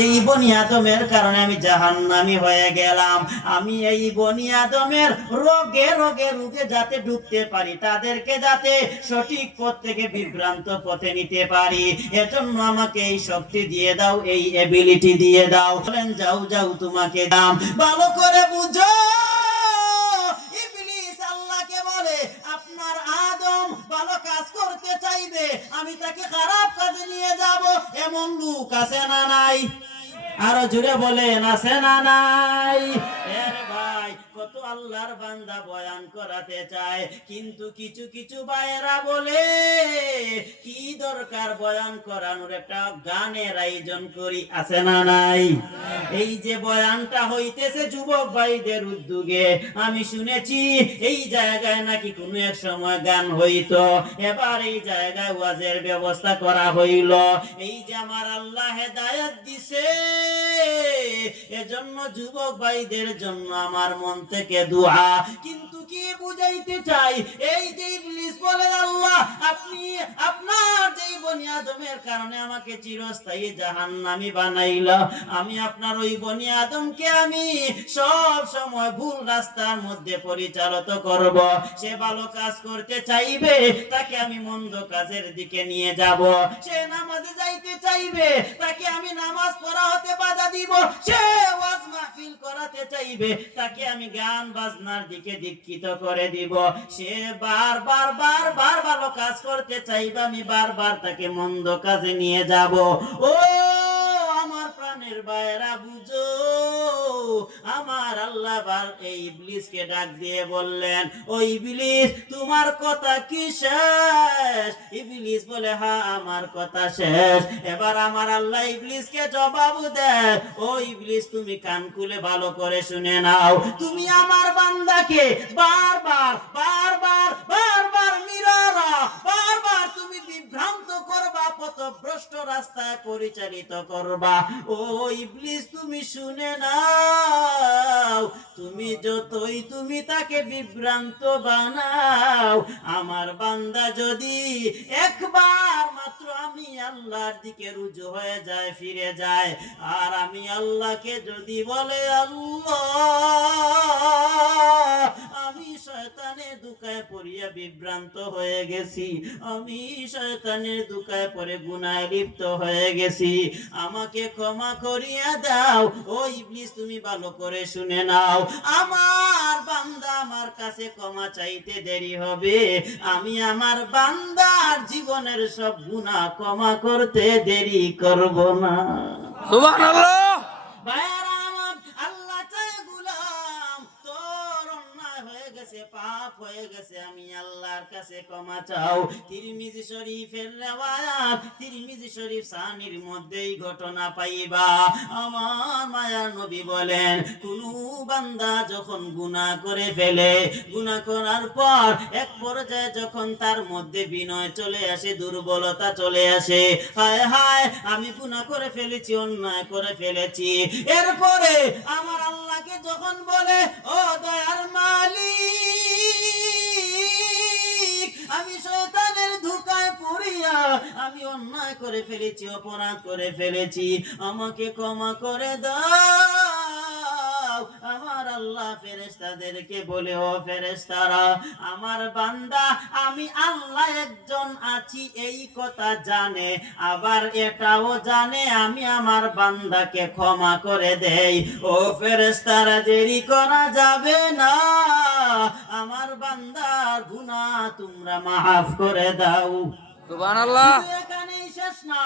যেই বনি আদমের কারণে আমি জাহান্নামী হয়ে গেলাম, আমি এই বনি আদমের রোগে রোগে রোগে যাতে ঢুকতে পারি, তাদেরকে যাতে সঠিক পথ থেকে বিভ্রান্ত পথে নিতে পারি, এজন্য আমাকে এই শক্তি দিয়ে দাও, এই এবিলিটি দিয়ে দাও। বলেন যাও যাও তোমাকে দাম। ভালো করে বুঝো, ইবলিস আল্লাহকে বলে আপনার আদম ভালো কাজ করতে চাইবে, আমি তাকে খারাপ কাজে নিয়ে যাব, এমন লোক আছে না নাই? আরো জুড়ে বলেন আছে না নাই? এর ভাই কত আল্লাহর বান্দা বয়ান করাতে চায়, কিন্তু কিছু কিছু ভাইয়েরা বলে কি দরকার বয়ান করানোর, একটা গানের আয়োজন করি, আছে না নাই? এই যে বয়ানটা হইতেছে যুবক ভাইদের উদ্যোগে, আমি শুনেছি এই জায়গায় নাকি কোনো এক সময় গান হইতো, এবার এই জায়গায় ওয়াজের ব্যবস্থা করা হইল। এই যে আমার আল্লাহ হেদায়েত দিছে, এজন্য যুবক ভাইদের জন্য আমার মন থেকে দোয়া। কিন্তু কি বুঝাইতে চাই, এই যে ইবলিস বলে আল্লাহ আপনি আপনার যেই বনি আদমের কারণে আমাকে চিরস্থায়ী জাহান্নামী বানাইলা, আমি আপনার ওই বনি আদমকে আমি সব সময় ভুল রাস্তার মধ্যে পরিচালিত করব। সে ভালো কাজ করতে চাইবে, তাকে আমি মন্দ কাজের দিকে নিয়ে যাব। সে নামাজে যাইতে চাইবে, তাকে আমি নামাজ পড়া হতে বাধা দিব। সে ওয়াজ মাহফিল করাতে চাইবে, তাকে আমি গান বাজনার দিকে দীক্ষিত করে দিব। সে বারবার বারবার ভালো কাজ করতে চাইবে, আমি বারবার তাকে মন্দ কাজে নিয়ে যাব। ও আমার প্রাণের ভাইরা বুঝো, আমার আল্লাহ এই ইবলিসকে ডাক দিয়ে বললেন, ও ইবলিস তোমার কথা কি শেষ? ইবলিস বলে হ্যাঁ আমার কথা শেষ। এবার আমার আল্লাহ ইবলিসকে জবাব দেয়, ও ইবলিস তুমি কান খুলে ভালো করে শুনে নাও, তুমি আমার বান্দাকে বারবার বারবার বারবার মিরারা বারবার তুমি বিভ্রান্ত করবা, পথভ্রষ্ট রাস্তায় পরিচালিত করবা। ও ইবলিস তুমি শুনে নাও, তুমি যতই তুমি তাকে বিভ্রান্ত বানাও, আমার বান্দা যদি একবার মাত্র আমি আল্লাহর দিকে রুজু হয়ে যায়, ফিরে যায়, আর আমি আল্লাহকে যদি বলে আল্লাহ আমি শয়তানের ধোঁকায় পড়িয়া বিভ্রান্ত হয়ে গেছি, আমি শয়তানের ধোঁকায় পড়ে গুনাহে লিপ্ত হয়ে গেছি, আমাকে ক্ষমা করিয়া দাও। ও ইবলিস তুমি ভালো করে শুনে নাও, আমার বান্দা আমার কাছে ক্ষমা চাইতে দেরি হবে, আমি আমার বান্দার জীবনের সব গুনাহ ক্ষমা করতে দেরি করব না। সুবহানাল্লাহ। ভাইরা আমার, আল্লাহ চায় গোলাম তোর অন্যায় হয়ে গেছে, পাপ হয়ে গেছে, আমি আল্লাহর কাছে ক্ষমা চাও। তিরমিজি শরীফের রিওয়ায়াত, তিরমিজি শরীফ সানির মধ্যেই ঘটনা পাইবা। আমার মায়ার নবী বলেন, কোন বান্দা যখন গুনাহ করে ফেলে, গুনাহ করার পর এক পর্যায়ে যখন তার মধ্যে বিনয় চলে আসে, দুর্বলতা চলে আসে, হায় হায় আমি গুনাহ করে ফেলেছি, অন্যায় করে ফেলেছি, এরপরে আমার আল্লাহকে যখন বলে ও দয়ার মালিক আমি শয়তানের ধোঁকায় পড়িয়া আমি অন্যায় করে ফেলেছি, অপরাধ করে ফেলেছি, আমাকে ক্ষমা করে দাও, আমার আল্লাহ ফেরেশতাদেরকে বলে ও ফেরেশতারা আমার বান্দা আমি আল্লাহ একজন আছি এই কথা জানে, আবার এটাও জানে আমি আমার বান্দাকে ক্ষমা করে দেই। ও ফেরেশতারা দেরি করা যাবে না, আমার বান্দার গুনাহ তোমরা মাফ করে দাও। সুবহানাল্লাহ। এখানেই শেষ না।